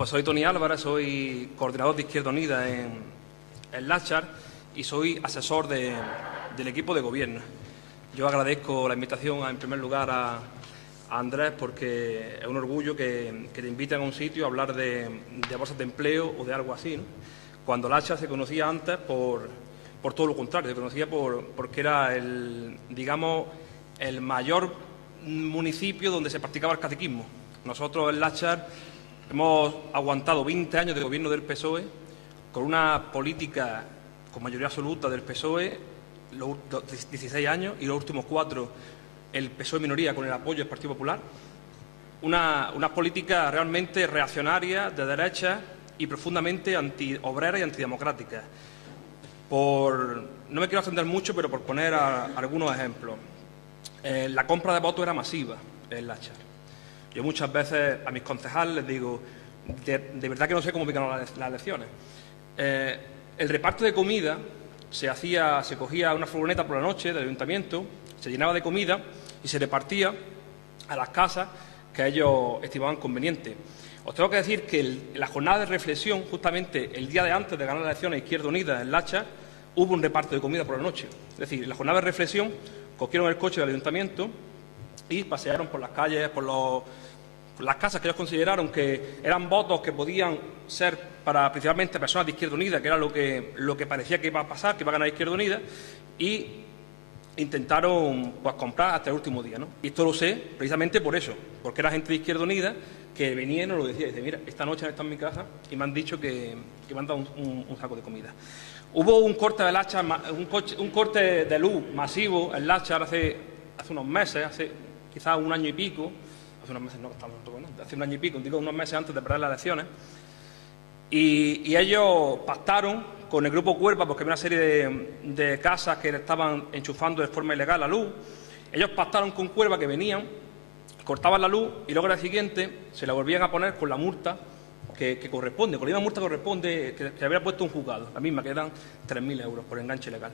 Pues soy Toni Álvarez, soy coordinador de Izquierda Unida en Láchar y soy asesor del equipo de gobierno. Yo agradezco la invitación, en primer lugar, a Andrés, porque es un orgullo que te inviten a un sitio a hablar de bolsas de empleo o de algo así, ¿no? Cuando Láchar se conocía antes por todo lo contrario, se conocía porque era el mayor municipio donde se practicaba el catequismo. Nosotros en Láchar hemos aguantado 20 años de gobierno del PSOE con una política con mayoría absoluta del PSOE, los 16 años, y los últimos 4 el PSOE minoría con el apoyo del Partido Popular. Una política realmente reaccionaria, de derecha y profundamente antiobrera y antidemocrática. No me quiero extender mucho, pero por poner algunos ejemplos. La compra de votos era masiva en Láchar. Yo muchas veces a mis concejales les digo, de verdad que no sé cómo pican las elecciones. El reparto de comida se cogía una furgoneta por la noche del ayuntamiento, se llenaba de comida y se repartía a las casas que ellos estimaban conveniente. Os tengo que decir que en la jornada de reflexión, justamente el día de antes de ganar las elecciones Izquierda Unida en Láchar, hubo un reparto de comida por la noche. Es decir, en la jornada de reflexión cogieron el coche del ayuntamiento y pasearon por las calles, por las casas que ellos consideraron que eran votos que podían ser para principalmente personas de Izquierda Unida, que era lo que parecía que iba a pasar, que iba a ganar Izquierda Unida, y intentaron comprar hasta el último día, ¿no? Y esto lo sé precisamente por eso, porque era gente de Izquierda Unida que venía y nos lo decía, dice, mira, esta noche han estado en mi casa y me han dicho que me han dado un saco de comida. Hubo un corte de Láchar, un corte de luz masivo en Láchar hace unos meses, hace quizás un año y pico, hace unos meses no, hace un año y pico, digo unos meses antes de perder las elecciones, y ellos pactaron con el Grupo Cuerva, porque había una serie de casas que le estaban enchufando de forma ilegal la luz. Ellos pactaron con Cuerva que venían, cortaban la luz y luego al día siguiente se la volvían a poner con la multa que corresponde, con la misma multa que corresponde que había puesto un juzgado, la misma, que eran 3.000 euros por enganche ilegal.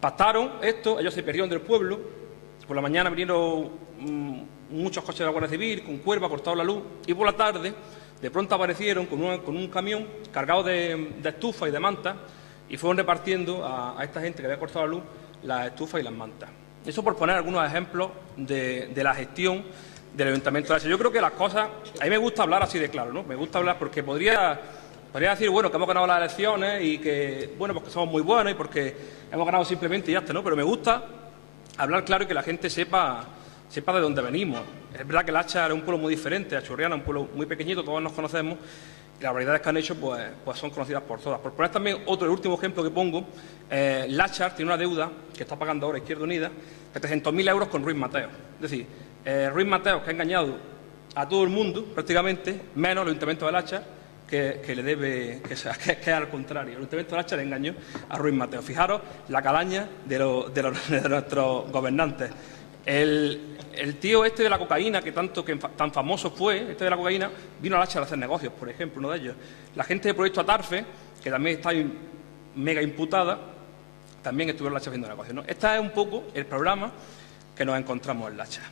Pactaron esto, ellos se perdieron del pueblo, por la mañana vinieron muchos coches de la Guardia Civil, con Cuerva, cortaron la luz, y por la tarde de pronto aparecieron con un camión cargado de estufas y de mantas y fueron repartiendo a esta gente que había cortado la luz las estufas y las mantas. Eso por poner algunos ejemplos de la gestión del Ayuntamiento de Láchar. Yo creo que las cosas, a mí me gusta hablar así de claro, ¿no? Me gusta hablar porque podría decir, bueno, que hemos ganado las elecciones y que, bueno, porque somos muy buenos y porque hemos ganado simplemente y ya está, ¿no? Pero me gusta hablar claro y que la gente sepa de dónde venimos. Es verdad que Láchar es un pueblo muy diferente, Achurriana es un pueblo muy pequeñito, todos nos conocemos, y las variedades que han hecho pues son conocidas por todas. Por poner también el último ejemplo que pongo, Láchar tiene una deuda que está pagando ahora Izquierda Unida de 300.000 euros con Ruiz Mateos. Es decir, Ruiz Mateos, que ha engañado a todo el mundo prácticamente, menos el Ayuntamiento de Láchar, que le debe, que es al contrario. El Ayuntamiento de Láchar le engañó a Ruiz Mateos. Fijaros la calaña de nuestros gobernantes. El tío este de la cocaína, que tan famoso fue, este de la cocaína, vino a Láchar a hacer negocios, por ejemplo, uno de ellos. La gente del proyecto Atarfe, que también está mega imputada, también estuvieron en Láchar haciendo negocios, ¿no? Este es un poco el programa que nos encontramos en Láchar.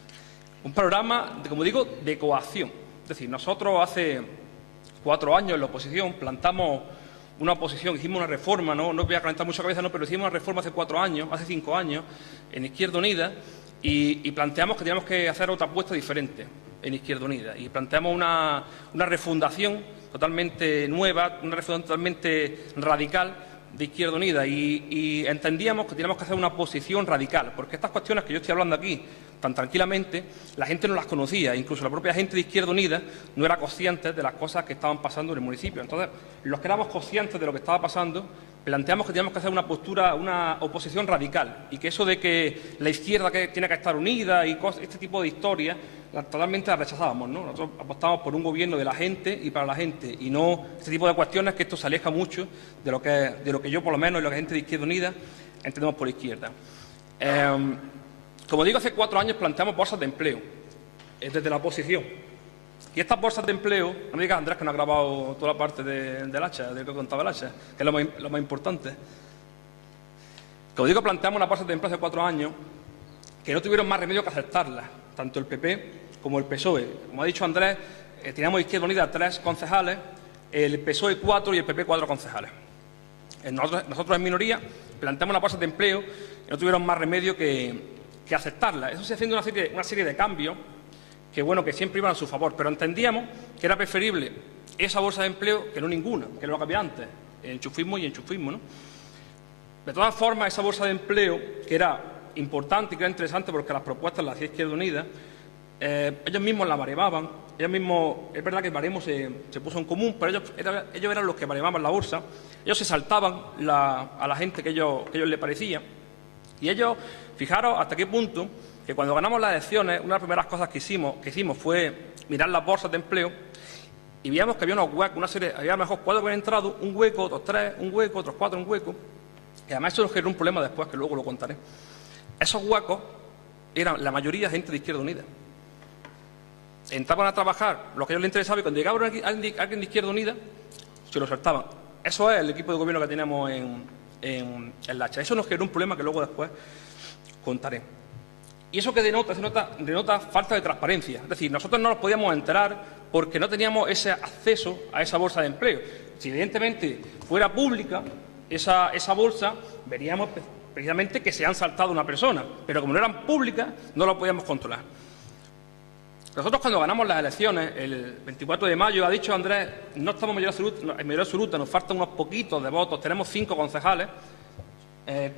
Un programa, como digo, de coacción. Es decir, nosotros hace 4 años en la oposición plantamos una oposición, hicimos una reforma, no voy a calentar mucho la cabeza, pero hicimos una reforma hace 4 años, hace 5 años, en Izquierda Unida, y planteamos que teníamos que hacer otra apuesta diferente en Izquierda Unida. Y planteamos una refundación totalmente nueva, una refundación totalmente radical de Izquierda Unida. Y entendíamos que teníamos que hacer una oposición radical, porque estas cuestiones que yo estoy hablando aquí tan tranquilamente, la gente no las conocía, incluso la propia gente de Izquierda Unida no era consciente de las cosas que estaban pasando en el municipio. Entonces, los que éramos conscientes de lo que estaba pasando, planteamos que teníamos que hacer una oposición radical, y que eso de que la izquierda tiene que estar unida y este tipo de historias, totalmente las rechazábamos, ¿no? Nosotros apostamos por un gobierno de la gente y para la gente, y no este tipo de cuestiones, que esto se aleja mucho de lo que yo, por lo menos, y lo que la gente de Izquierda Unida entendemos por izquierda. Como digo, hace 4 años planteamos bolsas de empleo, desde la oposición. Y estas bolsas de empleo, no me digas, Andrés, que no ha grabado toda la parte del hacha, de lo que contaba el hacha, que es lo más importante. Como digo, planteamos unas bolsas de empleo hace 4 años que no tuvieron más remedio que aceptarlas, tanto el PP como el PSOE. Como ha dicho Andrés, teníamos Izquierda Unida 3 concejales, el PSOE 4 y el PP 4 concejales. Nosotros en minoría planteamos la bolsa de empleo y no tuvieron más remedio que aceptarla. Eso sí, haciendo una serie de cambios que, bueno, que siempre iban a su favor, pero entendíamos que era preferible esa bolsa de empleo que no ninguna, que lo que había antes, enchufismo y enchufismo, ¿no? De todas formas, esa bolsa de empleo, que era importante y que era interesante porque las propuestas las hacía Izquierda Unida, ellos mismos la barevaban, ellos mismos, es verdad que el baremo se puso en común, pero ellos eran los que barevaban la bolsa, ellos se saltaban a la gente que ellos les parecía, y ellos, fijaros hasta qué punto, que cuando ganamos las elecciones, una de las primeras cosas que hicimos fue mirar las bolsas de empleo y veíamos que había unos huecos, una serie, había a lo mejor 4 que habían entrado, un hueco, otros 3, un hueco, otros 4, un hueco, y además eso nos generó un problema después, que luego lo contaré. Esos huecos eran la mayoría gente de Izquierda Unida. Entraban a trabajar lo que a ellos les interesaba y cuando llegaba alguien de Izquierda Unida, se lo saltaban. Eso es el equipo de gobierno que tenemos en Lacha. Eso nos generó un problema que luego después contaré. ¿Y eso que denota? Denota falta de transparencia. Es decir, nosotros no nos podíamos enterar porque no teníamos ese acceso a esa bolsa de empleo. Si evidentemente fuera pública esa bolsa, veríamos precisamente que se han saltado a una persona, pero como no eran públicas, no lo podíamos controlar. Nosotros cuando ganamos las elecciones, el 24 de mayo, ha dicho Andrés, no estamos en mayoría absoluta, nos faltan unos poquitos de votos, tenemos 5 concejales,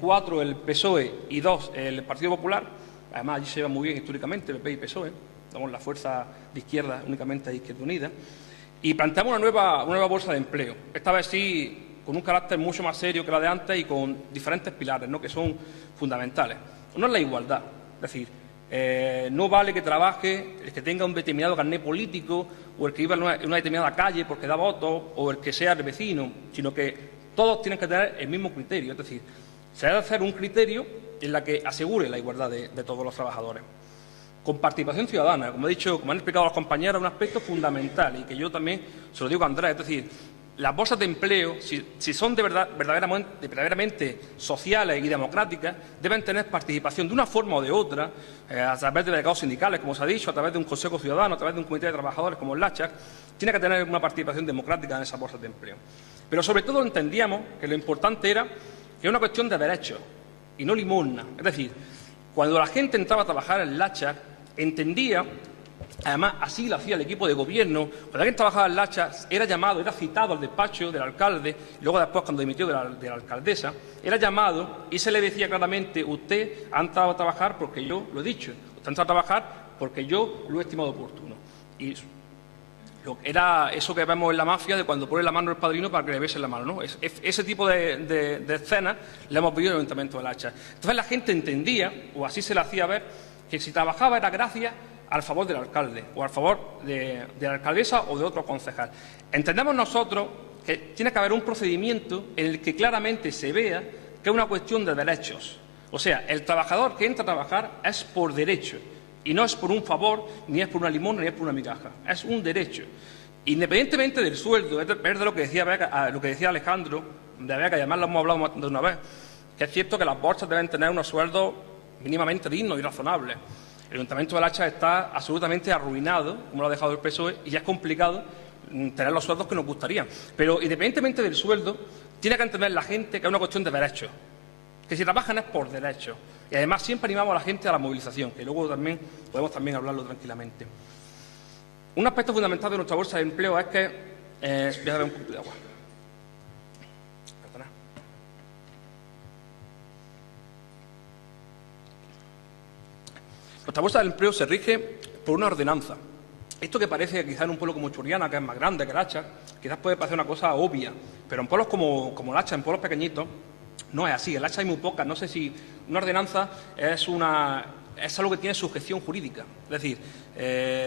4 el PSOE y 2 el Partido Popular, además allí se lleva muy bien históricamente el PP y PSOE, somos la fuerza de izquierda únicamente de Izquierda Unida, y planteamos una nueva bolsa de empleo, esta vez sí con un carácter mucho más serio que la de antes y con diferentes pilares, ¿no?, que son fundamentales. Uno es la igualdad, es decir, no vale que trabaje el que tenga un determinado carné político o el que viva en una determinada calle porque da votos o el que sea el vecino, sino que todos tienen que tener el mismo criterio. Es decir, se debe hacer un criterio en la que asegure la igualdad de todos los trabajadores. Con participación ciudadana, como he dicho, como han explicado los compañeros, un aspecto fundamental y que yo también se lo digo a Andrés, es decir, las bolsas de empleo, si son verdaderamente sociales y democráticas, deben tener participación de una forma o de otra, a través de delegados sindicales, como se ha dicho, a través de un consejo ciudadano, a través de un comité de trabajadores como el LACHA, tiene que tener una participación democrática en esas bolsas de empleo. Pero sobre todo entendíamos que lo importante era que era una cuestión de derechos y no limosna. Es decir, cuando la gente entraba a trabajar en LACHA, entendía, además así lo hacía el equipo de gobierno, cuando alguien trabajaba en Lacha era llamado, era citado al despacho del alcalde, y luego después cuando dimitió de la alcaldesa, era llamado y se le decía claramente, usted ha entrado a trabajar porque yo lo he dicho, usted ha entrado a trabajar porque yo lo he estimado oportuno. Y era eso que vemos en la mafia de cuando pone la mano el padrino para que le besen la mano, ¿no? Ese tipo de escenas la hemos vivido en el Ayuntamiento de Lacha. Entonces la gente entendía, o así se le hacía ver, que si trabajaba era gracias al favor del alcalde o al favor de la alcaldesa o de otro concejal. Entendemos nosotros que tiene que haber un procedimiento en el que claramente se vea que es una cuestión de derechos. O sea, el trabajador que entra a trabajar es por derecho y no es por un favor, ni es por una limosna, ni es por una migaja. Es un derecho. Independientemente del sueldo, es de lo que decía Alejandro, de Beca, y además lo hemos hablado más de una vez, que es cierto que las bolsas deben tener unos sueldos mínimamente dignos y razonables. El Ayuntamiento de Lacha está absolutamente arruinado, como lo ha dejado el PSOE, y ya es complicado tener los sueldos que nos gustaría. Pero independientemente del sueldo, tiene que entender la gente que es una cuestión de derechos, que si trabajan es por derechos. Y además siempre animamos a la gente a la movilización, que luego también podemos hablarlo tranquilamente. Un aspecto fundamental de nuestra bolsa de empleo es que... voy a beber un poquito de agua. Perdona. Nuestra bolsa de empleo se rige por una ordenanza. Esto que parece quizás en un pueblo como Churriana, que es más grande que Lacha, quizás puede parecer una cosa obvia, pero en pueblos como Lacha, en pueblos pequeñitos, no es así. En Lacha hay muy pocas. No sé si una ordenanza es algo que tiene sujeción jurídica. Es decir,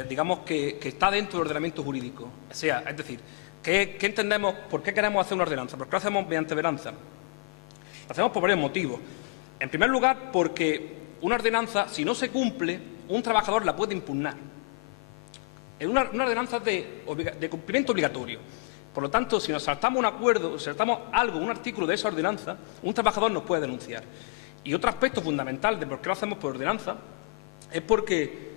digamos que está dentro del ordenamiento jurídico. O sea, es decir, ¿qué entendemos? ¿Por qué queremos hacer una ordenanza? ¿Por qué lo hacemos mediante ordenanza? Lo hacemos por varios motivos. En primer lugar, porque una ordenanza, si no se cumple, un trabajador la puede impugnar. Es una ordenanza de cumplimiento obligatorio. Por lo tanto, si nos saltamos un acuerdo, saltamos algo, un artículo de esa ordenanza, un trabajador nos puede denunciar. Y otro aspecto fundamental de por qué lo hacemos por ordenanza es porque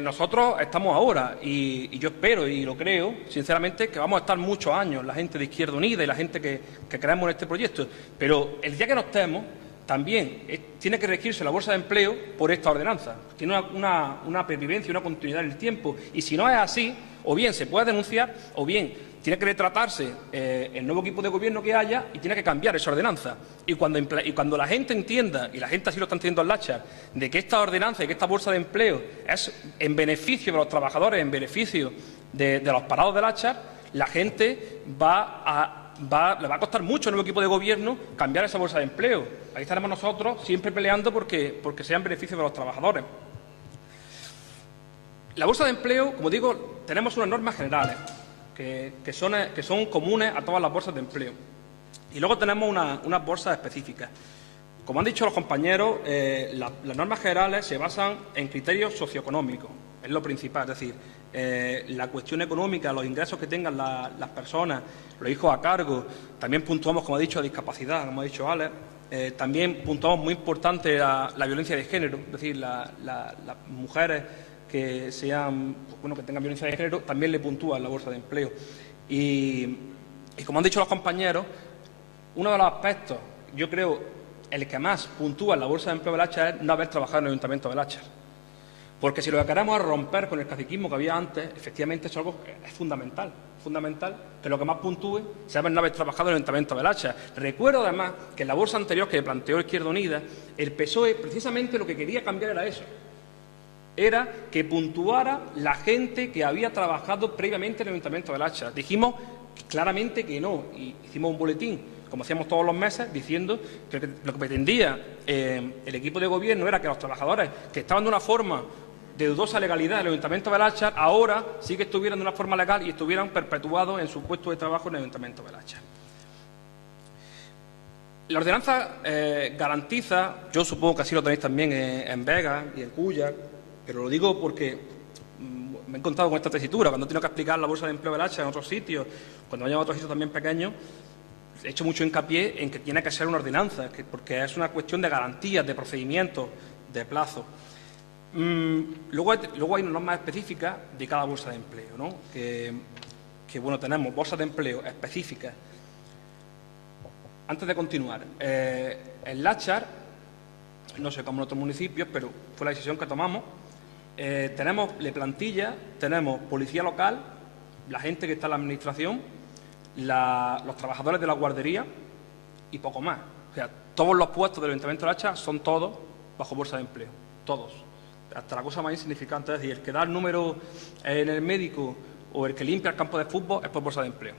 nosotros estamos ahora y yo espero y lo creo, sinceramente, que vamos a estar muchos años, la gente de Izquierda Unida y la gente que creemos en este proyecto. Pero el día que no estemos, también tiene que regirse la bolsa de empleo por esta ordenanza. Tiene una pervivencia, una continuidad en el tiempo. Y si no es así, o bien se puede denunciar, o bien tiene que retratarse el nuevo equipo de gobierno que haya y tiene que cambiar esa ordenanza. Y cuando la gente entienda, y la gente así lo está entendiendo al Latchar, de que esta ordenanza y que esta bolsa de empleo es en beneficio de los trabajadores, en beneficio de los parados del Latchar, la gente le va a costar mucho al nuevo equipo de gobierno cambiar esa bolsa de empleo. Ahí estaremos nosotros siempre peleando porque sea en beneficio de los trabajadores. La bolsa de empleo, como digo, tenemos unas normas generales que son comunes a todas las bolsas de empleo. Y luego tenemos unas bolsas específicas. Como han dicho los compañeros, las normas generales se basan en criterios socioeconómicos, es lo principal, es decir, la cuestión económica, los ingresos que tengan las personas, los hijos a cargo. También puntuamos, como ha dicho, discapacidad, como ha dicho Alex. También puntuamos muy importante la violencia de género, es decir, las mujeres que que tengan violencia de género, también le puntúan la bolsa de empleo. Y como han dicho los compañeros, uno de los aspectos, yo creo, el que más puntúa en la bolsa de empleo del Latchar es no haber trabajado en el Ayuntamiento del Latchar. Porque si lo que queremos es romper con el caciquismo que había antes, efectivamente eso es fundamental que lo que más puntúe sea no haber trabajado en el Ayuntamiento del Latchar. Recuerdo además que en la bolsa anterior que planteó Izquierda Unida, el PSOE precisamente lo que quería cambiar era eso. Era que puntuara la gente que había trabajado previamente en el Ayuntamiento de Latchar. Dijimos claramente que no, y hicimos un boletín, como hacíamos todos los meses, diciendo que lo que pretendía el equipo de gobierno era que los trabajadores que estaban de una forma de dudosa legalidad en el Ayuntamiento de Latchar, ahora sí que estuvieran de una forma legal y estuvieran perpetuados en su puesto de trabajo en el Ayuntamiento de Latchar. La ordenanza garantiza, yo supongo que así lo tenéis también en Vega y en Cuya, pero lo digo porque me he encontrado con esta tesitura. Cuando he tenido que explicar la bolsa de empleo del Latchar en otros sitios, cuando vayan a otros sitios también pequeños, he hecho mucho hincapié en que tiene que ser una ordenanza, porque es una cuestión de garantías, de procedimientos, de plazo. Luego hay normas específicas de cada bolsa de empleo, ¿no? Bueno, tenemos bolsas de empleo específicas. Antes de continuar, en Latchar, no sé cómo en otros municipios, pero fue la decisión que tomamos. Tenemos plantilla, tenemos policía local, la gente que está en la administración, los trabajadores de la guardería y poco más. O sea, todos los puestos del Ayuntamiento de Latchar son todos bajo bolsa de empleo, todos. Hasta la cosa más insignificante, es decir, el que da el número en el médico o el que limpia el campo de fútbol es por bolsa de empleo.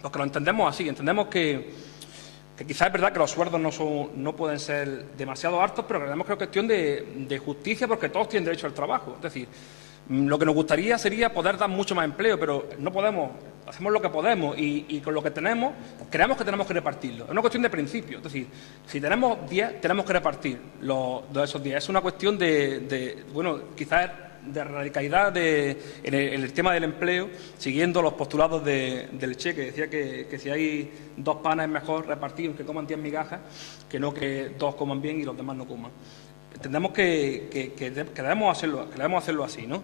Porque lo entendemos así, entendemos que quizás es verdad que los sueldos no pueden ser demasiado altos, pero creemos que es cuestión de justicia porque todos tienen derecho al trabajo. Es decir, lo que nos gustaría sería poder dar mucho más empleo, pero no podemos, hacemos lo que podemos y con lo que tenemos, creemos que tenemos que repartirlo. Es una cuestión de principio, es decir, si tenemos 10, tenemos que repartir esos 10. Es una cuestión bueno, quizás de radicalidad en el tema del empleo, siguiendo los postulados del Che, que decía que si hay 2 panes es mejor repartir, aunque coman 10 migajas, que no que 2 coman bien y los demás no coman. Entendemos que debemos hacerlo así, ¿no?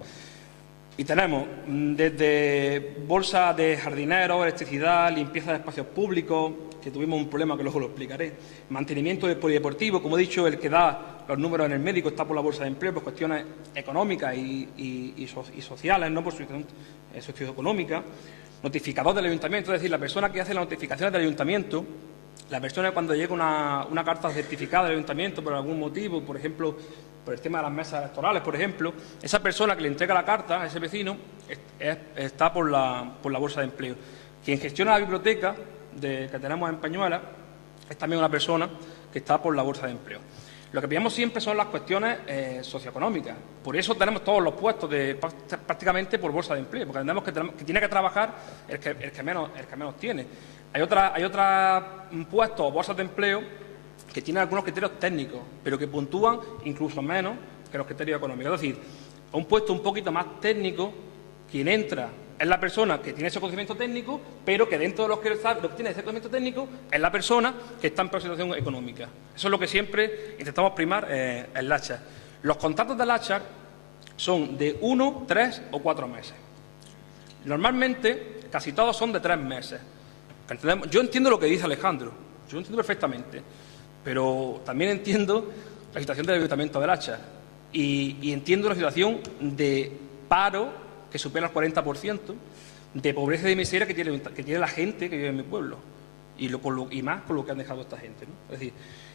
Y tenemos desde bolsa de jardineros, electricidad, limpieza de espacios públicos, que tuvimos un problema que luego lo explicaré, mantenimiento del polideportivo, como he dicho, el que da los números en el médico está por la bolsa de empleo, por cuestiones económicas y sociales, no por su situación socioeconómica. Notificador del ayuntamiento, es decir, la persona que hace las notificaciones del ayuntamiento, la persona cuando llega una carta certificada del ayuntamiento por algún motivo, por ejemplo, por el tema de las mesas electorales, por ejemplo, esa persona que le entrega la carta a ese vecino está por la bolsa de empleo. Quien gestiona la biblioteca que tenemos en Peñuelas es también una persona que está por la bolsa de empleo. Lo que pillamos siempre son las cuestiones socioeconómicas. Por eso tenemos todos los puestos prácticamente por bolsa de empleo, porque entendemos que tiene que trabajar el que menos tiene. Hay otros puestos o bolsas de empleo que tienen algunos criterios técnicos, pero que puntúan incluso menos que los criterios económicos. Es decir, a un puesto un poquito más técnico, quien entra es la persona que tiene ese conocimiento técnico, pero que dentro de los que tiene ese conocimiento técnico es la persona que está en peor situación económica. Eso es lo que siempre intentamos primar en Latchar. Los contratos de Latchar son de 1, 3 o 4 meses. Normalmente, casi todos son de 3 meses. Yo entiendo lo que dice Alejandro, yo lo entiendo perfectamente, pero también entiendo la situación del Ayuntamiento de Láchar y entiendo la situación de paro que supera el 40%, de pobreza y de miseria que tiene la gente que vive en mi pueblo y más con lo que han dejado esta gente, ¿no? Es decir,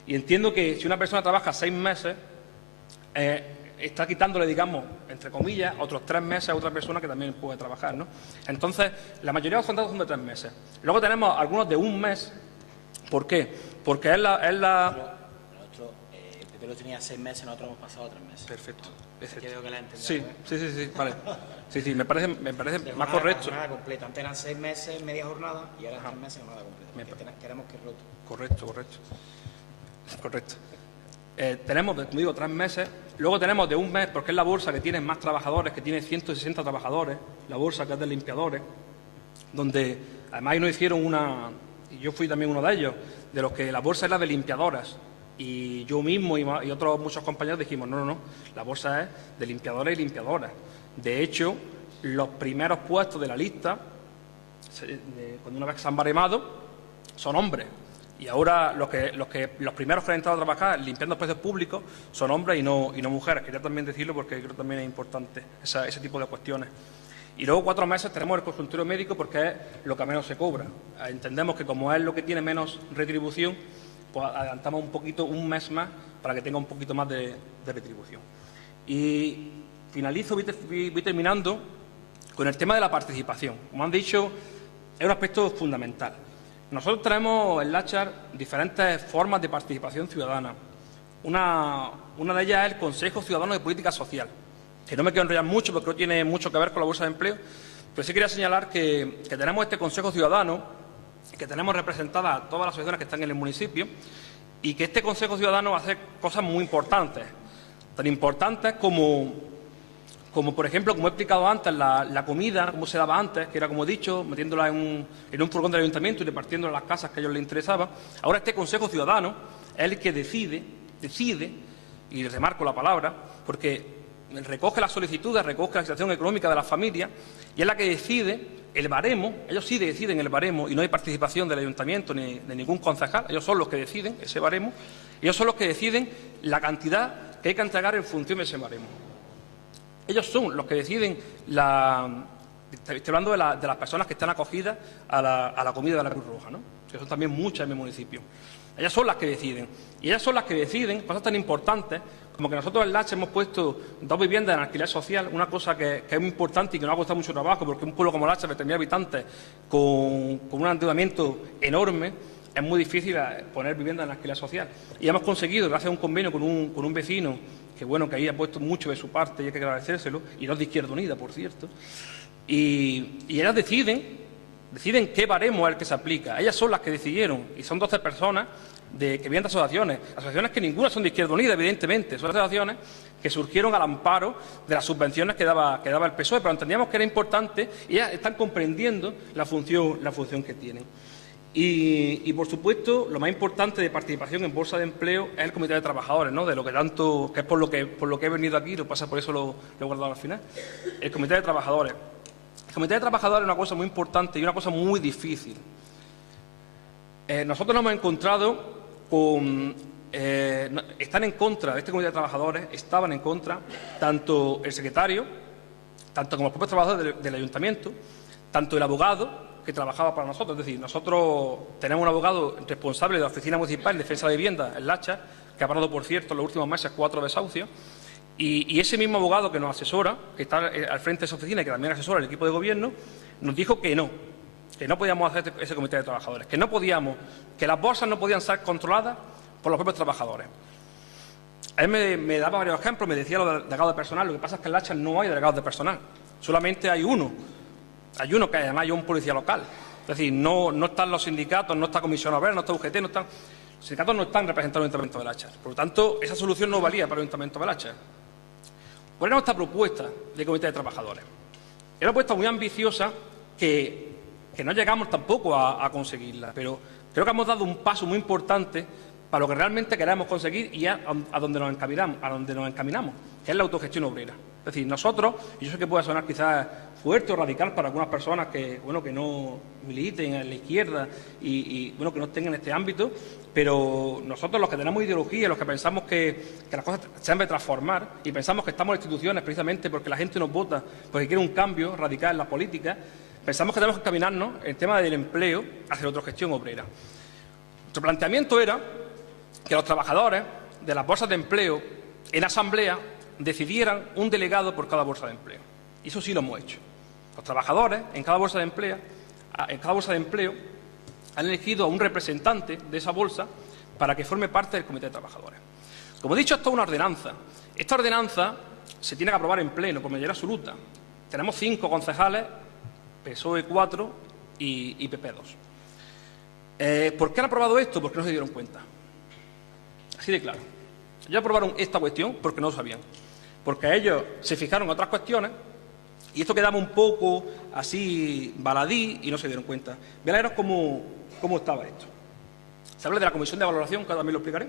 y entiendo que si una persona trabaja 6 meses, está quitándole, digamos, entre comillas, otros 3 meses a otra persona que también puede trabajar, ¿no? Entonces, la mayoría de los contratos son de 3 meses. Luego tenemos algunos de 1 mes. ¿Por qué? Porque es la... Nosotros, el PP lo tenía 6 meses, nosotros hemos pasado a 3 meses. Perfecto. Creo que la he entendido. Sí, vale. Sí, me parece más correcto. Jornada completa. Antes eran 6 meses, media jornada, y ahora 3 meses, jornada completa. Queremos que rote. Correcto. Tenemos, como digo, 3 meses. Luego tenemos de 1 mes, porque es la bolsa que tiene más trabajadores, que tiene 160 trabajadores, la bolsa que es de limpiadores, donde además nos hicieron y yo fui también uno de ellos, de los que la bolsa era de limpiadoras. Y yo mismo y otros muchos compañeros dijimos, no, la bolsa es de limpiadores y limpiadoras. De hecho, los primeros puestos de la lista, cuando una vez que se han baremado, son hombres. Y ahora los primeros que han entrado a trabajar limpiando espacios públicos son hombres y no mujeres. Quería también decirlo porque creo que también es importante ese tipo de cuestiones. Y luego 4 meses tenemos el consultorio médico porque es lo que menos se cobra. Entendemos que como es lo que tiene menos retribución, pues adelantamos un poquito, 1 mes más, para que tenga un poquito más de retribución. Y finalizo, voy terminando con el tema de la participación. Como han dicho, es un aspecto fundamental. Nosotros tenemos en Láchar diferentes formas de participación ciudadana. Una de ellas es el Consejo Ciudadano de Política Social, que no me quiero enrollar mucho porque no tiene mucho que ver con la bolsa de empleo, pero sí quería señalar que tenemos este Consejo Ciudadano, que tenemos representadas a todas las asociaciones que están en el municipio y que este Consejo Ciudadano hace cosas muy importantes, tan importantes como por ejemplo, como he explicado antes, la comida, como se daba antes, que era como he dicho, metiéndola en un furgón del ayuntamiento y repartiéndola en las casas que a ellos les interesaba. Ahora este Consejo Ciudadano es el que decide, y remarco la palabra, porque recoge las solicitudes, recoge la situación económica de las familias y es la que decide el baremo. Ellos sí deciden el baremo y no hay participación del ayuntamiento ni de ningún concejal. Ellos son los que deciden ese baremo y ellos son los que deciden la cantidad que hay que entregar en función de ese baremo. Ellos son los que deciden estoy hablando de las personas que están acogidas a la comida de la Cruz Roja, ¿no? Que son también muchas en mi municipio. Ellas son las que deciden. Y ellas son las que deciden cosas tan importantes como que nosotros en Láchar hemos puesto 2 viviendas en alquiler social, una cosa que es muy importante y que nos ha costado mucho trabajo, porque un pueblo como Láchar, de 3.000 habitantes, con un endeudamiento enorme, es muy difícil poner viviendas en alquiler social. Y hemos conseguido, gracias a un convenio con un vecino, que bueno, que ahí ha puesto mucho de su parte y hay que agradecérselo, y no es de Izquierda Unida, por cierto, y ellas deciden qué baremo es el que se aplica. Ellas son las que decidieron, y son 12 personas que vienen de asociaciones que ninguna son de Izquierda Unida, evidentemente, son asociaciones que surgieron al amparo de las subvenciones que daba el PSOE, pero entendíamos que era importante y ellas están comprendiendo la función que tienen. Y, por supuesto, lo más importante de participación en bolsa de empleo es el comité de trabajadores, ¿no? De lo que tanto, que es por lo que he venido aquí, por eso lo he guardado al final. El comité de trabajadores. El comité de trabajadores es una cosa muy importante y una cosa muy difícil. Nosotros nos hemos encontrado con... están en contra de este comité de trabajadores, estaban en contra tanto el secretario, tanto como los propios trabajadores del ayuntamiento, tanto el abogado que trabajaba para nosotros. Es decir, nosotros tenemos un abogado responsable de la Oficina Municipal de Defensa de Vivienda en Láchar, que ha parado, por cierto, en los últimos meses 4 desahucios, y ese mismo abogado que nos asesora, que está al frente de esa oficina y que también asesora el equipo de gobierno, nos dijo que no podíamos hacer ese comité de trabajadores, que las bolsas no podían ser controladas por los propios trabajadores. Él me daba varios ejemplos, me decía lo del delegado de personal. Lo que pasa es que en Láchar no hay delegados de personal, solamente hay uno. Hay uno que además hay un policía local. Es decir, no están los sindicatos, no está Comisión Obrera, no está UGT, los sindicatos no están representados en el Ayuntamiento de Láchar. Por lo tanto, esa solución no valía para el Ayuntamiento de Láchar. ¿Cuál era nuestra propuesta de comité de trabajadores? Era una propuesta muy ambiciosa que no llegamos tampoco a conseguirla, pero creo que hemos dado un paso muy importante para lo que realmente queremos conseguir y a donde nos encaminamos, que es la autogestión obrera. Es decir, nosotros, y yo sé que puede sonar quizás fuerte o radical para algunas personas que, bueno, que no militen en la izquierda y bueno, que no estén en este ámbito, pero nosotros los que tenemos ideología, los que pensamos que las cosas se han de transformar y pensamos que estamos en instituciones precisamente porque la gente nos vota, porque quiere un cambio radical en la política, pensamos que tenemos que caminarnos en el tema del empleo hacia la autogestión obrera. Nuestro planteamiento era que los trabajadores de las bolsas de empleo en asamblea decidieran un delegado por cada bolsa de empleo. Y eso sí lo hemos hecho. Los trabajadores en cada bolsa de empleo, han elegido a un representante de esa bolsa para que forme parte del comité de trabajadores. Como he dicho, esto es una ordenanza. Esta ordenanza se tiene que aprobar en pleno, por mayoría absoluta. Tenemos 5 concejales, PSOE 4 y PP 2. ¿Por qué han aprobado esto? Porque no se dieron cuenta. Así de claro. Ya aprobaron esta cuestión porque no lo sabían. Porque ellos se fijaron en otras cuestiones y esto quedaba un poco así baladí y no se dieron cuenta. Voy a leeros cómo estaba esto. Se habla de la comisión de valoración, que también lo explicaré,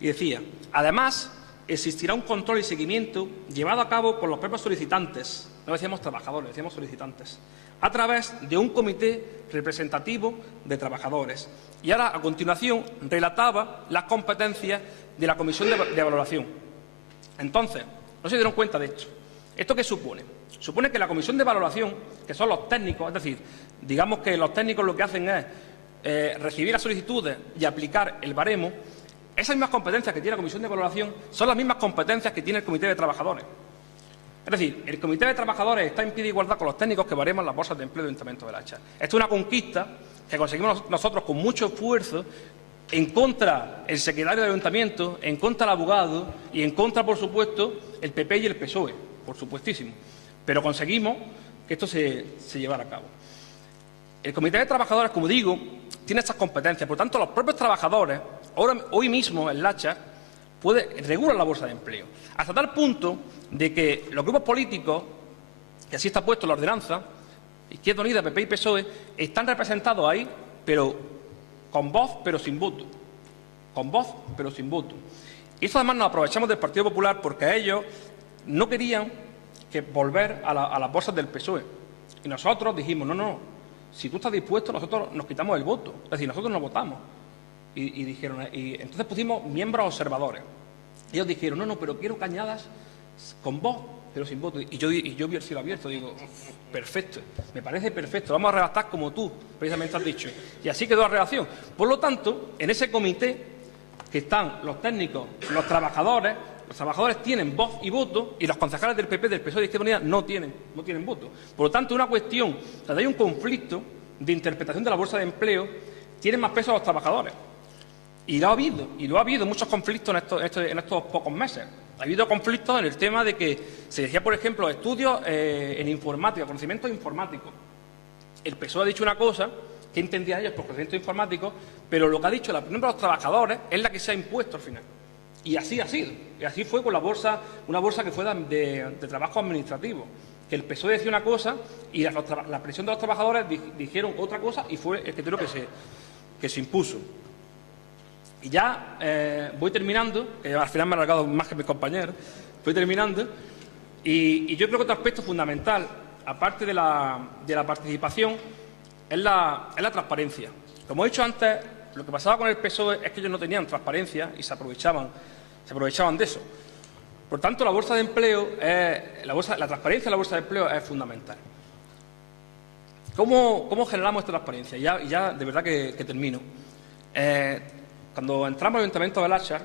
y decía, además, existirá un control y seguimiento llevado a cabo por los propios solicitantes, no decíamos trabajadores, decíamos solicitantes, a través de un comité representativo de trabajadores. Y ahora, a continuación, relataba las competencias de la comisión de valoración. Entonces, no se dieron cuenta de esto. ¿Esto qué supone? Supone que la comisión de valoración, que son los técnicos, es decir, digamos que los técnicos lo que hacen es recibir las solicitudes y aplicar el baremo, esas mismas competencias que tiene la comisión de valoración son las mismas competencias que tiene el comité de trabajadores. Es decir, el comité de trabajadores está en pie de igualdad con los técnicos que bareman las bolsas de empleo del Ayuntamiento de Lacha. Esto es una conquista que conseguimos nosotros con mucho esfuerzo en contra el secretario del Ayuntamiento, en contra el abogado y en contra, por supuesto, el PP y el PSOE, por supuestísimo. Pero conseguimos que esto se llevara a cabo. El Comité de Trabajadores, como digo, tiene estas competencias. Por tanto, los propios trabajadores, hoy mismo en Lacha, regulan la bolsa de empleo. Hasta tal punto de que los grupos políticos, que así está puesto en la ordenanza, Izquierda Unida, PP y PSOE, están representados ahí, pero con voz, pero sin voto. Con voz, pero sin voto. Y eso además nos aprovechamos del Partido Popular porque ellos no querían que volver a las bolsas del PSOE. Y nosotros dijimos, no, si tú estás dispuesto, nosotros nos quitamos el voto. Es decir, nosotros no votamos. Y dijeron, y entonces pusimos miembros observadores. Ellos dijeron, no, pero quiero cañadas con voz, pero sin voto. Y yo vi el cielo abierto, digo, perfecto, me parece perfecto, vamos a redactar como tú, precisamente has dicho. Y así quedó la redacción. Por lo tanto, en ese comité que están los técnicos, los trabajadores tienen voz y voto y los concejales del PP, del PSOE y de Izquierda Unida no tienen voto. Por lo tanto, una cuestión, cuando hay un conflicto de interpretación de la bolsa de empleo, tienen más peso los trabajadores. Y lo ha habido muchos conflictos en estos pocos meses. Ha habido conflictos en el tema de que se decía, por ejemplo, estudios en informática, conocimientos informáticos. El PSOE ha dicho una cosa que entendían ellos por conocimientos informáticos, pero lo que ha dicho la opinión de los trabajadores es la que se ha impuesto al final. Y así ha sido. Y así fue con la bolsa, una bolsa que fue de trabajo administrativo. Que el PSOE decía una cosa y la presión de los trabajadores dijeron otra cosa y fue el criterio que se impuso. Y ya voy terminando, que al final me he alargado más que mis compañeros, voy terminando, y yo creo que otro aspecto fundamental, aparte de la participación, es la transparencia. Como he dicho antes, lo que pasaba con el PSOE es que ellos no tenían transparencia y se aprovechaban de eso. Por tanto, la bolsa de empleo, la transparencia en la bolsa de empleo es fundamental. ¿Cómo generamos esta transparencia? Y ya de verdad que termino. Cuando entramos al Ayuntamiento de Láchar,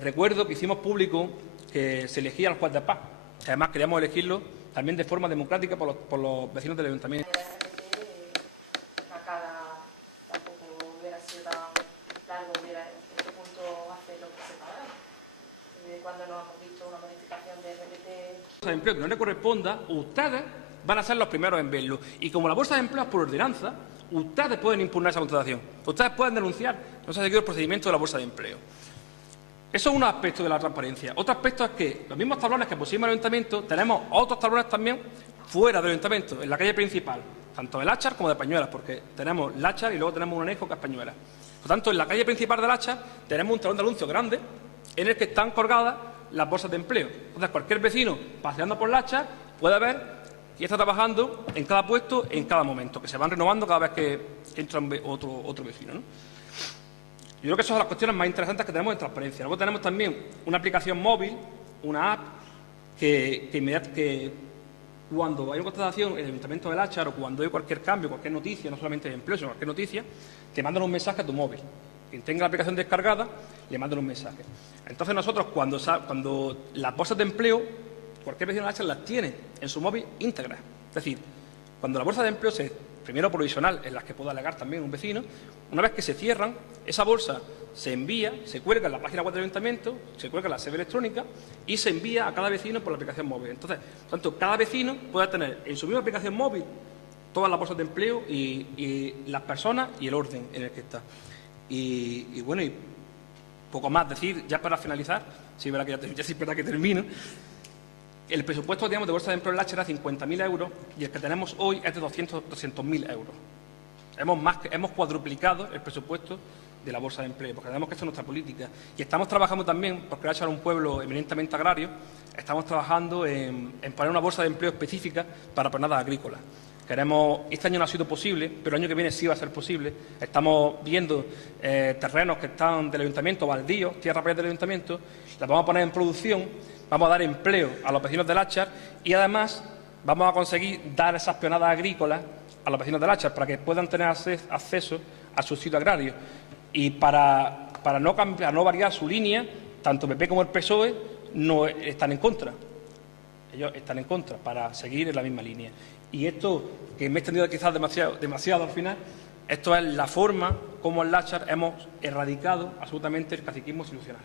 recuerdo que hicimos público que se elegía al juez de paz. Además, queríamos elegirlo también de forma democrática por los vecinos del Ayuntamiento. Tampoco hubiera sido tan largo, hubiera en este punto hacerlo por separado. Cuando no hemos visto una modificación de RPT. De empleo que no le corresponda, ustedes van a ser los primeros en verlo. Y como la bolsa de empleo es por ordenanza, ustedes pueden impugnar esa contratación. Ustedes pueden denunciar. No se ha seguido el procedimiento de la bolsa de empleo. Eso es un aspecto de la transparencia. Otro aspecto es que los mismos tablones que pusimos en el Ayuntamiento, tenemos otros tablones también fuera del Ayuntamiento, en la calle principal, tanto de Láchar como de Peñuelas, porque tenemos Láchar y luego tenemos un anejo que es Peñuelas. Por tanto, en la calle principal de Láchar tenemos un talón de anuncio grande en el que están colgadas las bolsas de empleo. Entonces, cualquier vecino paseando por Láchar puede ver quién está trabajando en cada puesto en cada momento, que se van renovando cada vez que entra otro vecino, ¿no? Yo creo que esas son las cuestiones más interesantes que tenemos en transparencia. Luego tenemos también una aplicación móvil, una app, que cuando hay una contratación en el Ayuntamiento de Láchar o cuando hay cualquier cambio, cualquier noticia, no solamente de empleo, sino cualquier noticia, te mandan un mensaje a tu móvil. Quien tenga la aplicación descargada, le mandan un mensaje. Entonces nosotros, cuando las bolsas de empleo, cualquier vecino de Láchar las tiene en su móvil íntegras. Es decir, cuando la bolsa de empleo primero provisional, en las que pueda alegar también un vecino, una vez que se cierran, esa bolsa se envía, se cuelga en la página web del Ayuntamiento, se cuelga en la sede electrónica y se envía a cada vecino por la aplicación móvil. Entonces, por tanto, cada vecino puede tener en su misma aplicación móvil todas las bolsas de empleo y las personas y el orden en el que está. Y bueno, y poco más decir, ya para finalizar, sí es verdad que termino. El presupuesto, digamos, de bolsa de empleo en Láchar era 50.000 euros y el que tenemos hoy es de 200.000 euros. Hemos cuadruplicado el presupuesto de la bolsa de empleo, porque sabemos que esto es nuestra política. Y estamos trabajando también, porque Láchar es un pueblo eminentemente agrario, estamos trabajando en poner una bolsa de empleo específica para jornadas agrícolas. Este año no ha sido posible, pero el año que viene sí va a ser posible. Estamos viendo terrenos que están del Ayuntamiento, baldíos, tierras del Ayuntamiento, las vamos a poner en producción, vamos a dar empleo a los vecinos de Láchar y además vamos a conseguir dar esas peonadas agrícolas a los vecinos de Láchar para que puedan tener acceso al subsidio agrario. Y para no variar su línea, tanto PP como el PSOE no están en contra. Ellos están en contra para seguir en la misma línea. Y esto, que me he extendido quizás demasiado al final, esto es la forma como en Láchar hemos erradicado absolutamente el caciquismo institucional.